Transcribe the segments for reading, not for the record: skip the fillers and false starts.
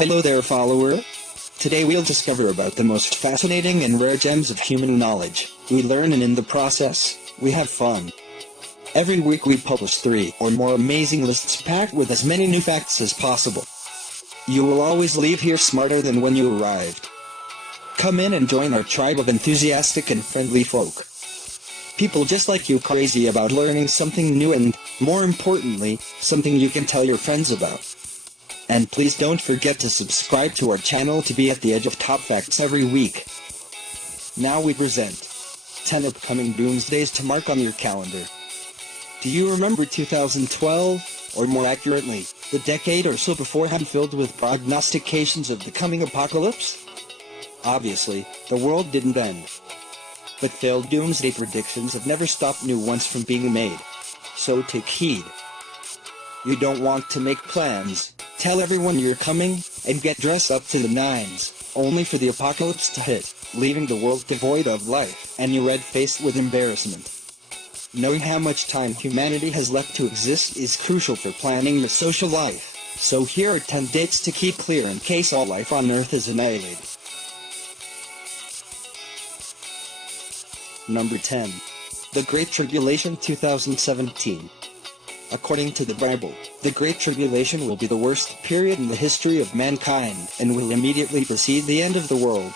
Hello there, follower. Today we'll discover about the most fascinating and rare gems of human knowledge. We learn, and in the process, we have fun. Every week we publish 3 or more amazing lists packed with as many new facts as possible. You will always leave here smarter than when you arrived. Come in and join our tribe of enthusiastic and friendly folk. People just like you, crazy about learning something new and, more importantly, something you can tell your friends about. And please don't forget to subscribe to our channel to be at the edge of top facts every week. Now we present 10 upcoming doomsdays to mark on your calendar. Do you remember 2012, or more accurately, the decade or so beforehand filled with prognostications of the coming apocalypse? Obviously, the world didn't end. But failed doomsday predictions have never stopped new ones from being made. So take heed. You don't want to make plans, tell everyone you're coming, and get dressed up to the nines, only for the apocalypse to hit, leaving the world devoid of life, and you red-faced with embarrassment. Knowing how much time humanity has left to exist is crucial for planning your social life, so here are 10 dates to keep clear in case all life on Earth is annihilated. Number 10. The Great Tribulation 2017. According to the Bible, the Great Tribulation will be the worst period in the history of mankind and will immediately precede the end of the world.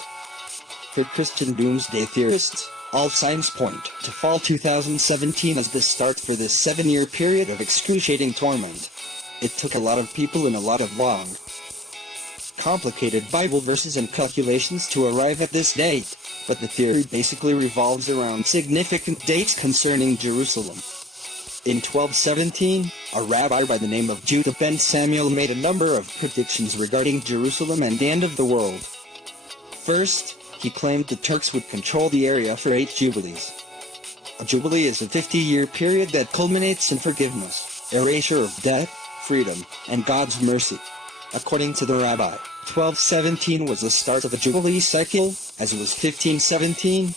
For Christian doomsday theorists, all signs point to fall 2017 as the start for this 7-year period of excruciating torment. It took a lot of people and a lot of long, complicated Bible verses and calculations to arrive at this date, but the theory basically revolves around significant dates concerning Jerusalem. In 1217, a rabbi by the name of Judah ben Samuel made a number of predictions regarding Jerusalem and the end of the world. First, he claimed the Turks would control the area for 8 jubilees. A jubilee is a 50-year period that culminates in forgiveness, erasure of debt, freedom, and God's mercy. According to the rabbi, 1217 was the start of a jubilee cycle, as was 1517,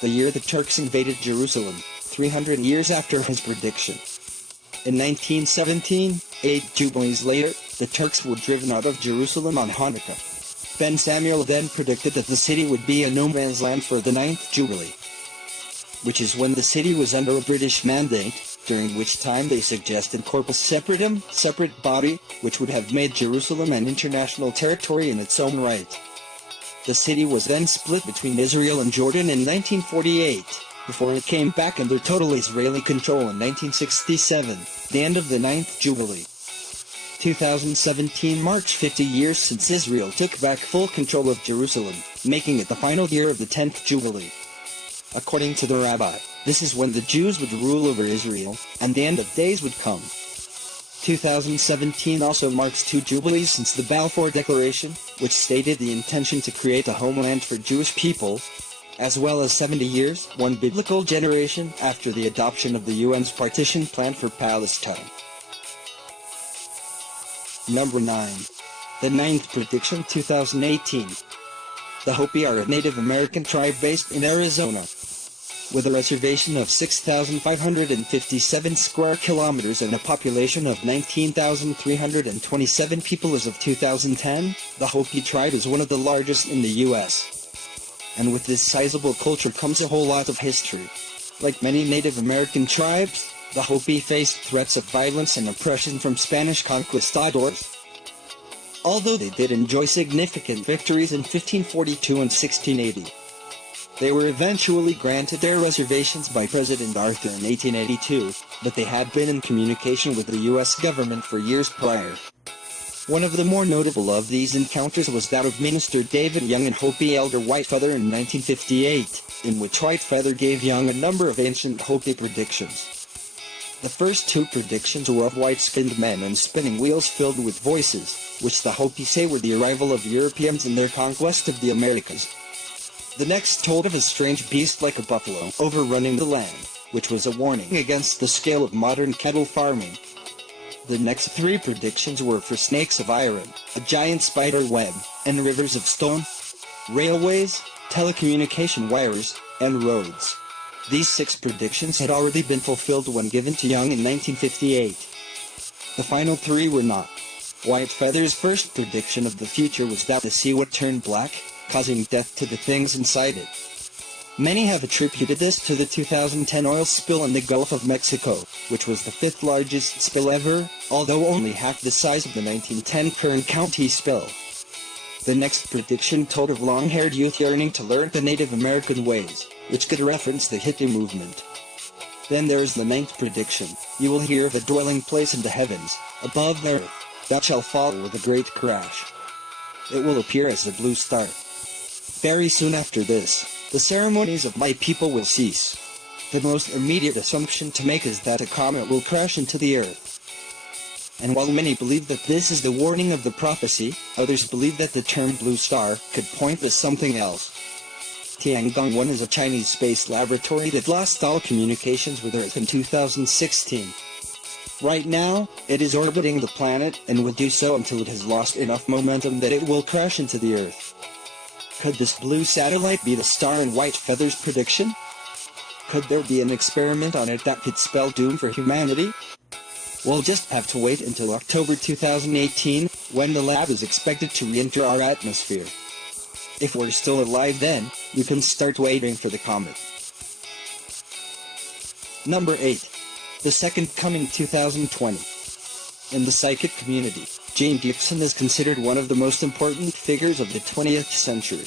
the year the Turks invaded Jerusalem, 300 years after his prediction. In 1917, 8 jubilees later, the Turks were driven out of Jerusalem on Hanukkah. Ben Samuel then predicted that the city would be a no man's land for the 9th Jubilee, which is when the city was under a British mandate, during which time they suggested corpus separatum, separate body, which would have made Jerusalem an international territory in its own right. The city was then split between Israel and Jordan in 1948, before it came back under total Israeli control in 1967, the end of the 9th Jubilee. 2017 marks 50 years since Israel took back full control of Jerusalem, making it the final year of the 10th Jubilee. According to the rabbi, this is when the Jews would rule over Israel, and the end of days would come. 2017 also marks 2 jubilees since the Balfour Declaration, which stated the intention to create a homeland for Jewish people, as well as 70 years, 1 biblical generation, after the adoption of the UN's partition plan for Palestine. Number 9. The 9th Prediction 2018. The Hopi are a Native American tribe based in Arizona. With a reservation of 6,557 square kilometers and a population of 19,327 people as of 2010, the Hopi tribe is one of the largest in the U.S. And with this sizable culture comes a whole lot of history. Like many Native American tribes, the Hopi faced threats of violence and oppression from Spanish conquistadors. Although they did enjoy significant victories in 1542 and 1680. They were eventually granted their reservations by President Arthur in 1882, but they had been in communication with the U.S. government for years prior. One of the more notable of these encounters was that of Minister David Young and Hopi elder Whitefeather in 1958, in which Whitefeather gave Young a number of ancient Hopi predictions. The first 2 predictions were of white-skinned men and spinning wheels filled with voices, which the Hopi say were the arrival of Europeans in their conquest of the Americas. The next told of a strange beast like a buffalo overrunning the land, which was a warning against the scale of modern cattle farming. The next 3 predictions were for snakes of iron, a giant spider web, and rivers of stone, railways, telecommunication wires, and roads. These 6 predictions had already been fulfilled when given to Young in 1958. The final 3 were not. White Feather's first prediction of the future was that the sea would turn black, causing death to the things inside it. Many have attributed this to the 2010 oil spill in the Gulf of Mexico, which was the 5th largest spill ever, although only half the size of the 1910 Kern County spill. The next prediction told of long-haired youth yearning to learn the Native American ways, which could reference the hippie movement. Then there is the 9th prediction: you will hear of a dwelling place in the heavens, above the earth, that shall fall with a great crash. It will appear as a blue star. Very soon after this, the ceremonies of my people will cease. The most immediate assumption to make is that a comet will crash into the earth. And while many believe that this is the warning of the prophecy, others believe that the term blue star could point to something else. Tiangong-1 is a Chinese space laboratory that lost all communications with Earth in 2016. Right now, it is orbiting the planet and will do so until it has lost enough momentum that it will crash into the Earth. Could this blue satellite be the star in White Feather's prediction? Could there be an experiment on it that could spell doom for humanity? We'll just have to wait until October 2018, when the lab is expected to re-enter our atmosphere. If we're still alive then, you can start waiting for the comet. Number 8. The Second Coming 2020. In the psychic community, Jane Dixon is considered one of the most important figures of the 20th century.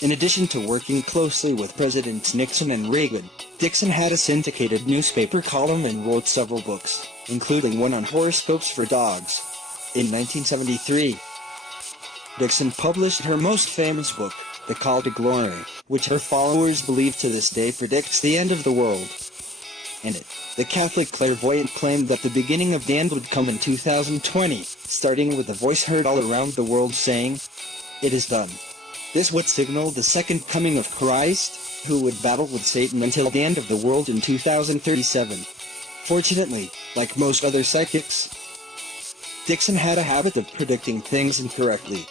In addition to working closely with Presidents Nixon and Reagan, Dixon had a syndicated newspaper column and wrote several books, including one on horoscopes for dogs. In 1973, Dixon published her most famous book, The Call to Glory, which her followers believe to this day predicts the end of the world. In it, the Catholic clairvoyant claimed that the beginning of the end would come in 2020, starting with a voice heard all around the world saying, "It is done." This would signal the second coming of Christ, who would battle with Satan until the end of the world in 2037. Fortunately, like most other psychics, Dixon had a habit of predicting things incorrectly.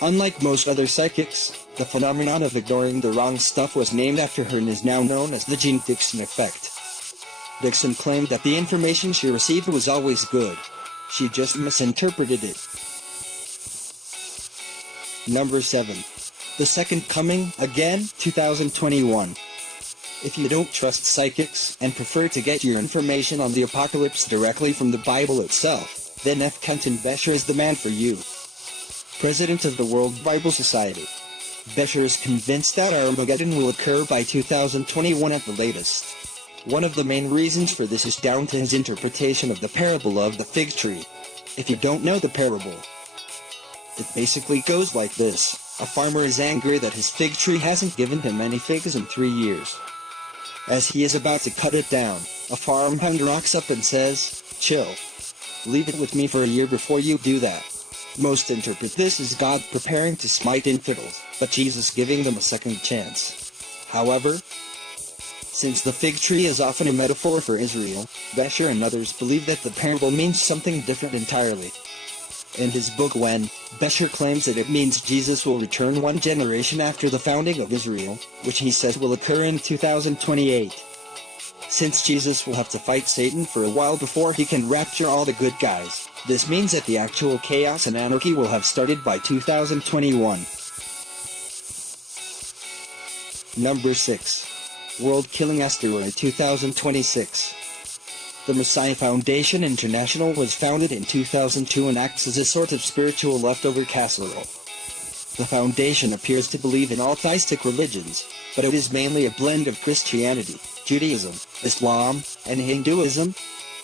Unlike most other psychics, the phenomenon of ignoring the wrong stuff was named after her and is now known as the Jane Dixon effect. Dixon claimed that the information she received was always good. She just misinterpreted it. Number 7. The Second Coming, again, 2021. If you don't trust psychics and prefer to get your information on the apocalypse directly from the Bible itself, then F. Kenton Besher is the man for you. President of the World Bible Society, Besher is convinced that Armageddon will occur by 2021 at the latest. One of the main reasons for this is down to his interpretation of the parable of the fig tree. If you don't know the parable, it basically goes like this. A farmer is angry that his fig tree hasn't given him any figs in 3 years. As he is about to cut it down, a farmhand rocks up and says, "Chill. Leave it with me for a year before you do that." Most interpret this as God preparing to smite infidels, but Jesus giving them a second chance. However, since the fig tree is often a metaphor for Israel, Besher and others believe that the parable means something different entirely. In his book When, Besher claims that it means Jesus will return one generation after the founding of Israel, which he says will occur in 2028. Since Jesus will have to fight Satan for a while before he can rapture all the good guys, this means that the actual chaos and anarchy will have started by 2021. Number 6. World-killing asteroid 2026. The Messiah Foundation International was founded in 2002 and acts as a sort of spiritual leftover casserole. The foundation appears to believe in all theistic religions, but it is mainly a blend of Christianity, Judaism, Islam, and Hinduism,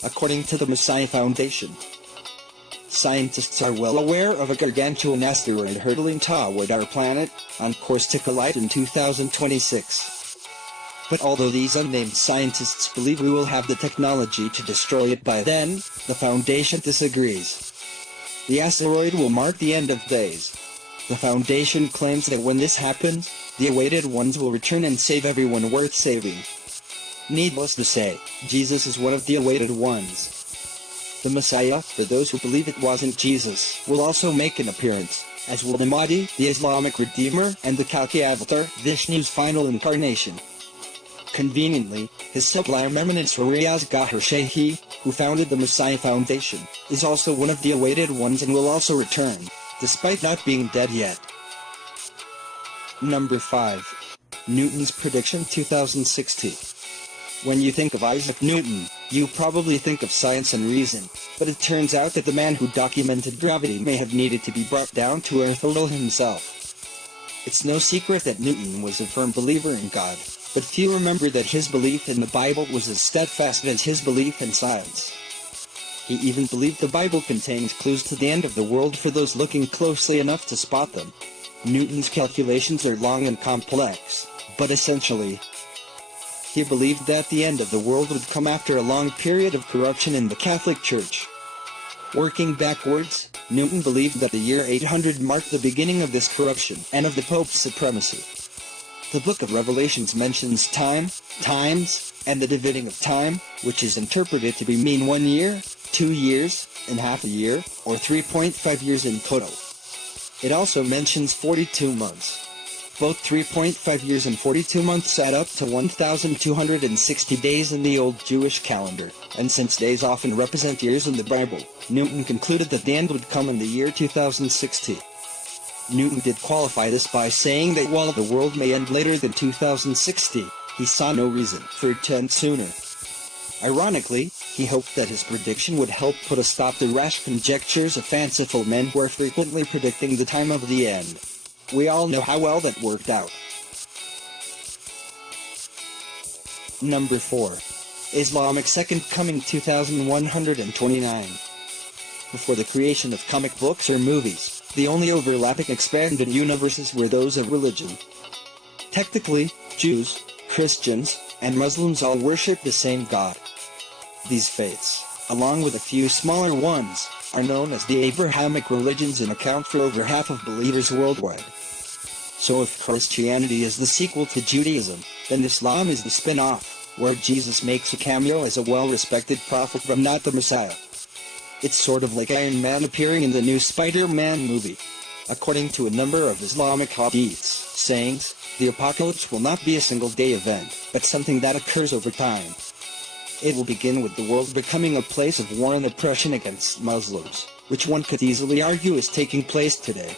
according to the Messiah Foundation. Scientists are well aware of a gargantuan asteroid hurtling toward our planet, on course to collide in 2026. But although these unnamed scientists believe we will have the technology to destroy it by then, the Foundation disagrees. The asteroid will mark the end of days. The Foundation claims that when this happens, the awaited ones will return and save everyone worth saving. Needless to say, Jesus is one of the awaited ones. The Messiah, for those who believe it wasn't Jesus, will also make an appearance, as will the Mahdi, the Islamic Redeemer, and the Kalki Avatar, Vishnu's final incarnation. Conveniently, His Sublime Eminence Riaz Gahar Shahi, who founded the Messiah Foundation, is also one of the awaited ones and will also return, despite not being dead yet. Number 5. Newton's prediction 2060. When you think of Isaac Newton, you probably think of science and reason, but it turns out that the man who documented gravity may have needed to be brought down to earth a little himself. It's no secret that Newton was a firm believer in God, but few remember that his belief in the Bible was as steadfast as his belief in science. He even believed the Bible contained clues to the end of the world for those looking closely enough to spot them. Newton's calculations are long and complex, but essentially, he believed that the end of the world would come after a long period of corruption in the Catholic Church. Working backwards, Newton believed that the year 800 marked the beginning of this corruption and of the Pope's supremacy. The book of Revelations mentions time, times, and the dividing of time, which is interpreted to mean 1 year, 2 years, and half a year, or 3.5 years in total. It also mentions 42 months. Both 3.5 years and 42 months add up to 1,260 days in the old Jewish calendar, and since days often represent years in the Bible, Newton concluded that the end would come in the year 2060. Newton did qualify this by saying that while the world may end later than 2060, he saw no reason for it to end sooner. Ironically, he hoped that his prediction would help put a stop to rash conjectures of fanciful men who are frequently predicting the time of the end. We all know how well that worked out. Number 4. Islamic Second Coming 2129. Before the creation of comic books or movies, the only overlapping expanded universes were those of religion. Technically, Jews, Christians, and Muslims all worship the same God. These faiths, along with a few smaller ones, are known as the Abrahamic religions and account for over half of believers worldwide. So if Christianity is the sequel to Judaism, then Islam is the spin-off, where Jesus makes a cameo as a well-respected prophet but not the Messiah. It's sort of like Iron Man appearing in the new Spider-Man movie. According to a number of Islamic hadiths, sayings, the apocalypse will not be a single-day event, but something that occurs over time. It will begin with the world becoming a place of war and oppression against Muslims, which one could easily argue is taking place today.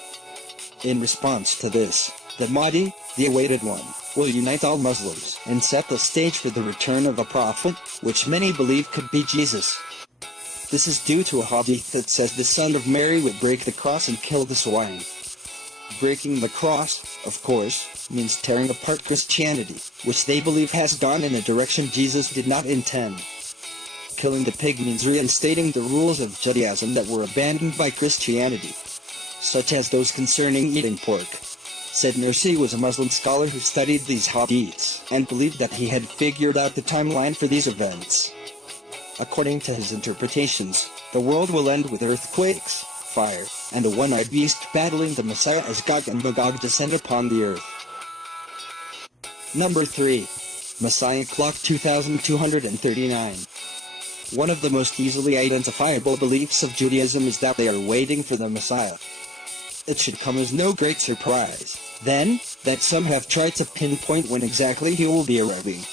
In response to this, the Mahdi, the awaited one, will unite all Muslims and set the stage for the return of a prophet, which many believe could be Jesus. This is due to a hadith that says the son of Mary would break the cross and kill the swine. Breaking the cross, of course, means tearing apart Christianity, which they believe has gone in a direction Jesus did not intend. Killing the pig means reinstating the rules of Judaism that were abandoned by Christianity, such as those concerning eating pork. Said Nursi was a Muslim scholar who studied these hadiths and believed that he had figured out the timeline for these events. According to his interpretations, the world will end with earthquakes, fire, and a one-eyed beast battling the Messiah as Gog and Magog descend upon the earth. Number 3. Messiah Clock 2239. One of the most easily identifiable beliefs of Judaism is that they are waiting for the Messiah. It should come as no great surprise, then, that some have tried to pinpoint when exactly he will be arriving.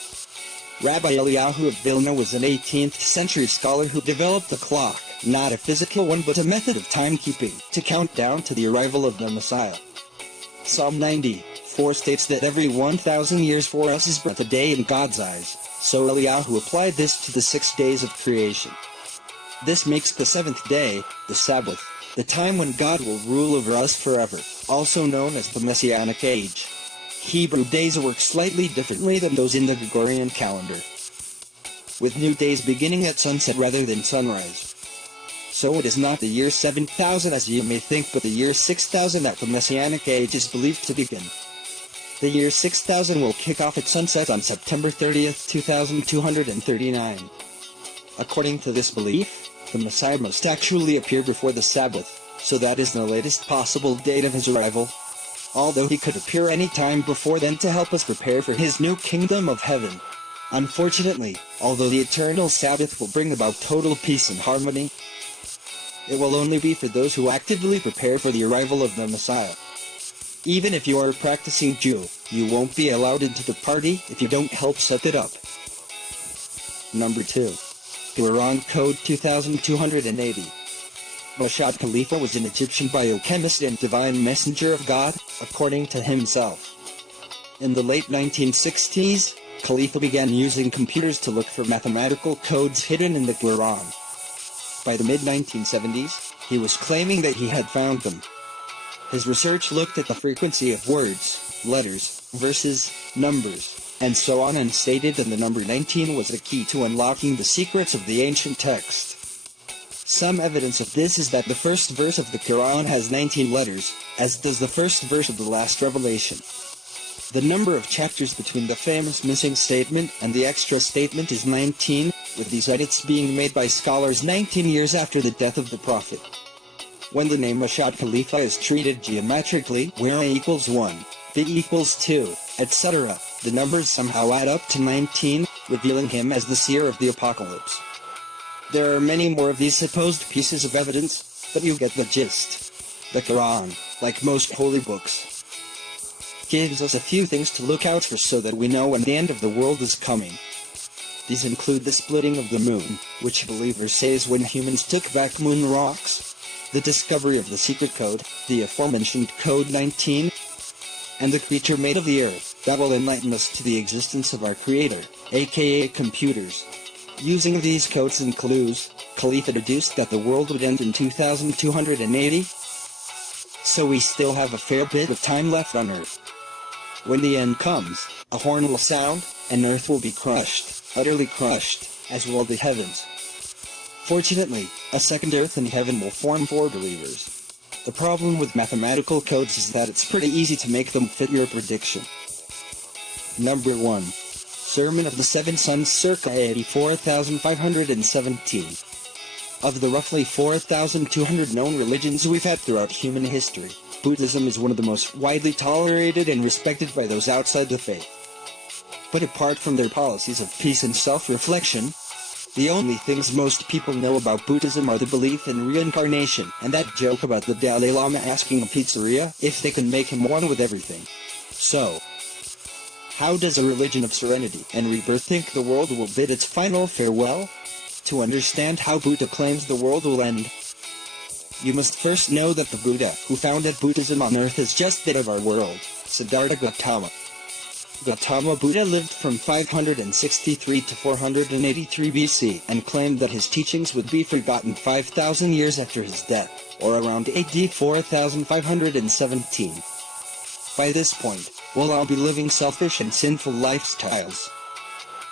Rabbi Eliyahu of Vilna was an 18th century scholar who developed a clock, not a physical one but a method of timekeeping, to count down to the arrival of the Messiah. Psalm 94 states that every 1,000 years for us is but a day in God's eyes, so Eliyahu applied this to the 6 days of creation. This makes the 7th day, the Sabbath, the time when God will rule over us forever, also known as the Messianic Age. Hebrew days work slightly differently than those in the Gregorian calendar, with new days beginning at sunset rather than sunrise. So it is not the year 7000 as you may think but the year 6000 that the Messianic Age is believed to begin. The year 6000 will kick off at sunset on September 30th, 2239. According to this belief, the Messiah must actually appear before the Sabbath, so that is the latest possible date of his arrival. Although he could appear any time before then to help us prepare for his new kingdom of heaven. Unfortunately, although the eternal Sabbath will bring about total peace and harmony, it will only be for those who actively prepare for the arrival of the Messiah. Even if you are a practicing Jew, you won't be allowed into the party if you don't help set it up. Number 2. Quran Code 2280. Mashhad Khalifa was an Egyptian biochemist and divine messenger of God, according to himself. In the late 1960s, Khalifa began using computers to look for mathematical codes hidden in the Quran. By the mid-1970s, he was claiming that he had found them. His research looked at the frequency of words, letters, verses, numbers, and so on, and stated that the number 19 was the key to unlocking the secrets of the ancient text. Some evidence of this is that the first verse of the Quran has 19 letters, as does the first verse of the last revelation. The number of chapters between the famous missing statement and the extra statement is 19, with these edits being made by scholars 19 years after the death of the Prophet. When the name Mashhad Khalifa is treated geometrically, where A equals 1, B equals 2, etc., the numbers somehow add up to 19, revealing him as the seer of the apocalypse. There are many more of these supposed pieces of evidence, but you get the gist. The Quran, like most holy books, gives us a few things to look out for so that we know when the end of the world is coming. These include the splitting of the moon, which believers say is when humans took back moon rocks, the discovery of the secret code, the aforementioned Code 19, and the creature made of the earth, that will enlighten us to the existence of our Creator, aka computers. Using these codes and clues, Khalifa deduced that the world would end in 2280, so we still have a fair bit of time left on Earth. When the end comes, a horn will sound, and Earth will be crushed, utterly crushed, as will the heavens. Fortunately, a second Earth and heaven will form for believers. The problem with mathematical codes is that it's pretty easy to make them fit your prediction. Number 1. Sermon of the Seven Sons circa 84,517. Of the roughly 4,200 known religions we've had throughout human history, Buddhism is one of the most widely tolerated and respected by those outside the faith. But apart from their policies of peace and self-reflection, the only things most people know about Buddhism are the belief in reincarnation and that joke about the Dalai Lama asking a pizzeria if they can make him one with everything. So, how does a religion of serenity and rebirth think the world will bid its final farewell? To understand how Buddha claims the world will end, you must first know that the Buddha who founded Buddhism on earth is just bit of our world, Siddhartha Gautama. Gautama Buddha lived from 563 to 483 BC and claimed that his teachings would be forgotten 5,000 years after his death, or around AD 4517. By this point, we'll all be living selfish and sinful lifestyles.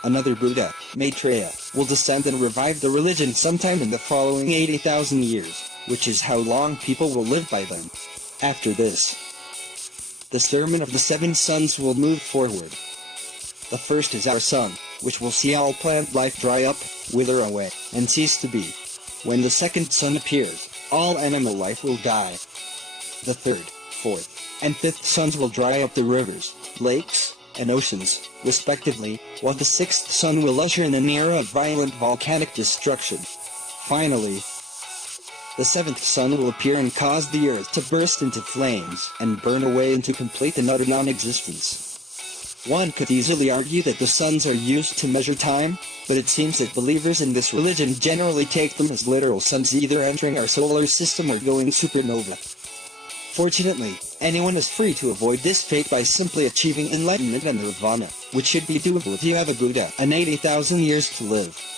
Another Buddha, Maitreya, will descend and revive the religion sometime in the following 80,000 years, which is how long people will live by them. After this, the Sermon of the Seven Sons will move forward. The first is our sun, which will see all plant life dry up, wither away, and cease to be. When the second sun appears, all animal life will die. The third, fourth, and fifth suns will dry up the rivers, lakes, and oceans, respectively, while the sixth sun will usher in an era of violent volcanic destruction. Finally, the seventh sun will appear and cause the earth to burst into flames and burn away into complete and utter non-existence. One could easily argue that the suns are used to measure time, but it seems that believers in this religion generally take them as literal suns either entering our solar system or going supernova. Fortunately, anyone is free to avoid this fate by simply achieving enlightenment and nirvana, which should be doable if you have a Buddha and 80,000 years to live.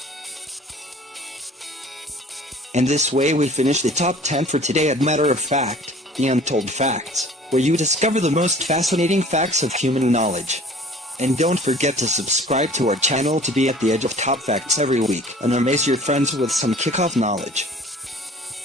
In this way we finish the top 10 for today at Matter of Fact, the Untold Facts, where you discover the most fascinating facts of human knowledge. And don't forget to subscribe to our channel to be at the edge of top facts every week and amaze your friends with some kickoff knowledge.